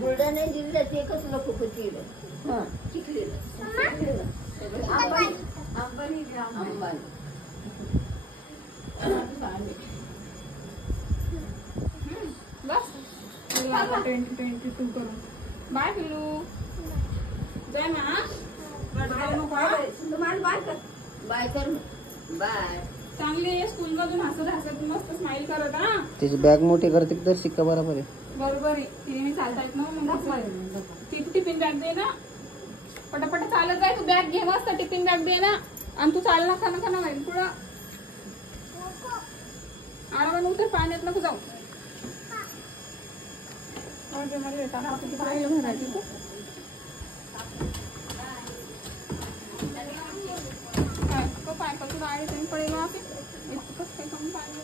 बुलढाणा जिल्ह्यात एकच लखोपती अंबानी बस 2022 करून बाय पिलू जय मा बाय कर बाय चांगली स्कूल मधून हसत हसत मस्त स्माइल करत हा तिची बॅग मोठी करते तर शिक्का बरोबर आहे बरोबर आहे तिने मी चालता येत ना मग टिफिन बॅग दे ना पटापट चालत जाय तू बॅग घे मस्त टिफिन बॅग दे ना आणि तू चाल नका नका ना माहिती पुढं आडवण उतर पाण्यात नको जाऊ पाय कसं आहे तुम्ही पडेल काही कमी पाणी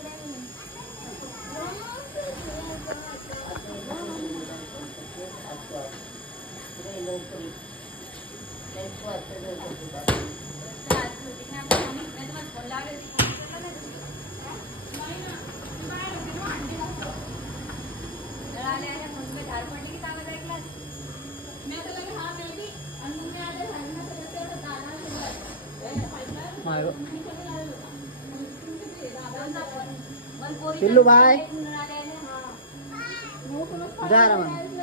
पिल्लू बाय जा रहा